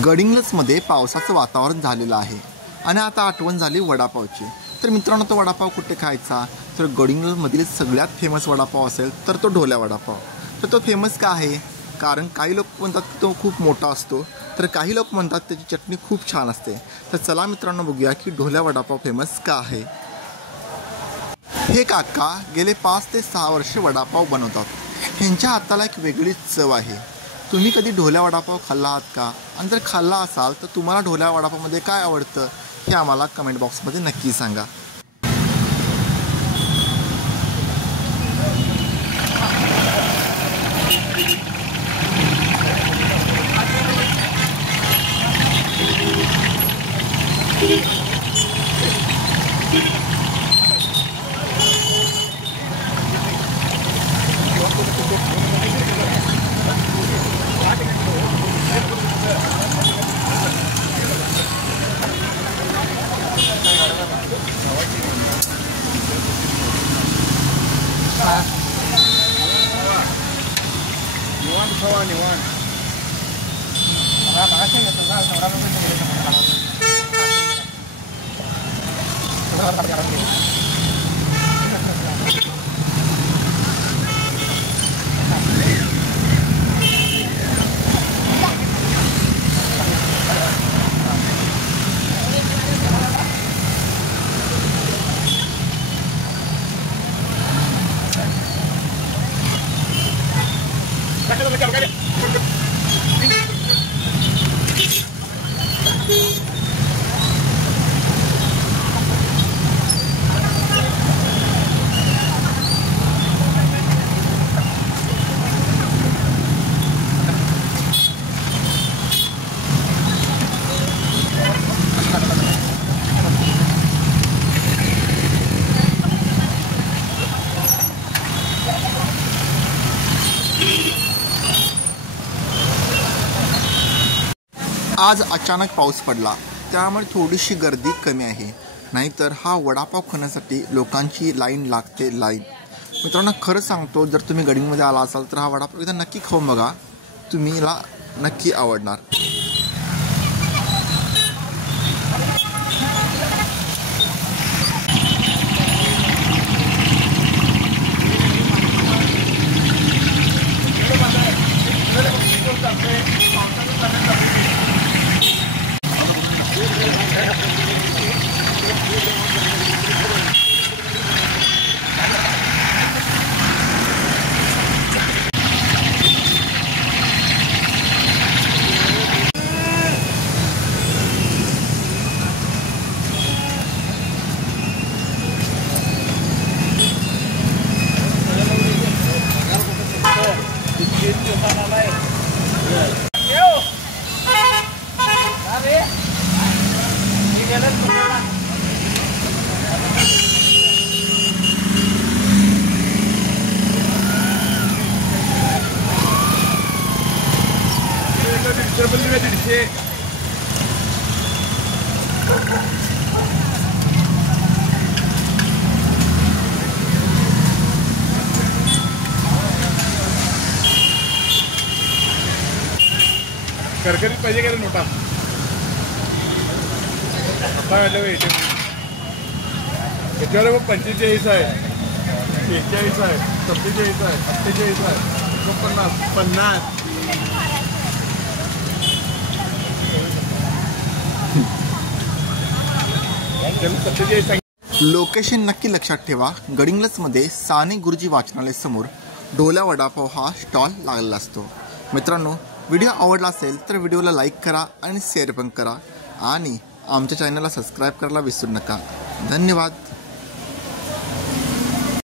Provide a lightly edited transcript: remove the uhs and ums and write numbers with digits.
गडिंग्लजमध्ये पावसाचं वातावरण झालेलं आहे आणि आता आठवण झाली वडापावची। तर मित्रांनो, तो वडापाव कुठे खायचा? तर गडिंग्लजमधील सगळ्यात फेमस वडापाव असेल तर तो ढोल्या वडापाव। तर तो फेमस का आहे? कारण काही लोक म्हणतात की तो खूप मोठा असतो, तर काही लोक म्हणतात त्याची चटणी खूप छान असते। तर चला मित्रांनो, बघूया की ढोल्या वडापाव फेमस का आहे। हे काका गेले 5 ते 6 वर्षे वडापाव बनवतात। ह्यांच्या हाताला एक वेगळीच चव आहे। तुम्ही कधी ढोल्या वडापाव खाल्ला आहात का? आणि जर खाल्ला असाल तर तुम्हाला ढोल्या वडापावमध्ये काय आवडतं हे आम्हाला कमेंट बॉक्समध्ये नक्की सांगा। आज अचानक पाऊस पडला, त्यामुळे थोडीशी गर्दी कमी आहे, नाहीतर हा वडापाव खाण्यासाठी लोकांची लाईन लागते लाईन। मित्रांनो, खरं सांगतो, जर तुम्ही गडिंगमध्ये आला असाल तर हा वडापाव एकदा नक्की खाऊन बघा, तुम्हाला नक्की आवडणार। करकरीत पाहिजे का नोटा? आता वाटलं याच्यावर 45 आहे, 43 आहे, 47 आहे, 48 आहे, 49, 50. लोकेशन नक्की लक्षात ठेवा। गडिंग्लजमध्ये साने गुरुजी वाचनालय समोर ढोल्या वडापाव हा स्टॉल लागलेला असतो। मित्रांनो, व्हिडिओ आवडला असेल तर व्हिडिओला लाईक करा आणि शेअर पण करा आणि आमच्या चॅनलला सबस्क्राईब करायला विसरू नका। धन्यवाद।